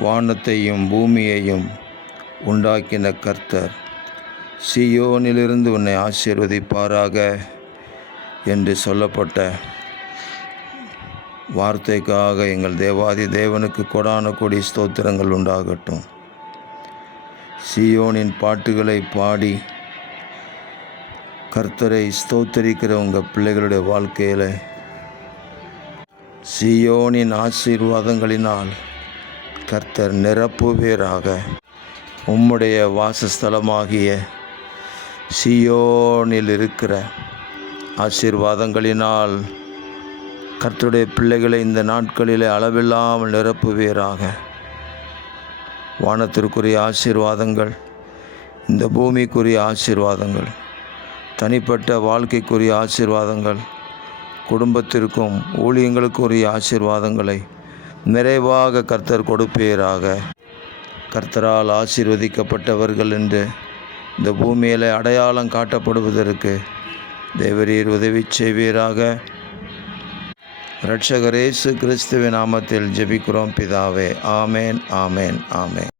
வானத்தையும் பூமியையும் உண்டாக்கின கர்த்தர் சீயோனிலிருந்து உன்னை ஆசீர்வதிப்பாராக என்று சொல்லப்பட்ட வார்த்தைக்காக எங்கள் தேவாதி தேவனுக்கு கொடான கொடி ஸ்தோத்திரங்கள் உண்டாகட்டும். சீயோனின் பாட்டுகளை பாடி கர்த்தரை ஸ்தோத்தரிக்கிற உங்கள் பிள்ளைகளுடைய வாழ்க்கையில் சீயோனின் ஆசீர்வாதங்களினால் கர்த்தர் நிரப்புவீராக. உம்முடைய வாசஸ்தலமாகிய சீயோனில் இருக்கிற ஆசீர்வாதங்களினால் கர்த்தருடைய பிள்ளைகளை இந்த நாட்களிலே அளவில்லாமல் நிரப்புவீராக. வானத்திற்குரிய ஆசீர்வாதங்கள், இந்த பூமிக்குரிய ஆசீர்வாதங்கள், தனிப்பட்ட வாழ்க்கைக்குரிய ஆசீர்வாதங்கள், குடும்பத்திற்கும் ஊழியங்களுக்குரிய ஆசீர்வாதங்களை நிறைவாக கர்த்தர் கொடுப்பீராக. கர்த்தரால் ஆசீர்வதிக்கப்பட்டவர்கள் என்று இந்த பூமியில் அடையாளம் காட்டப்படுவதற்கு தேவரீர் உதவி செய்வீராக. இரட்சகர் இயேசு கிறிஸ்துவின் நாமத்தில் ஜெபிக்கிறோம் பிதாவே. ஆமேன், ஆமேன், ஆமேன்.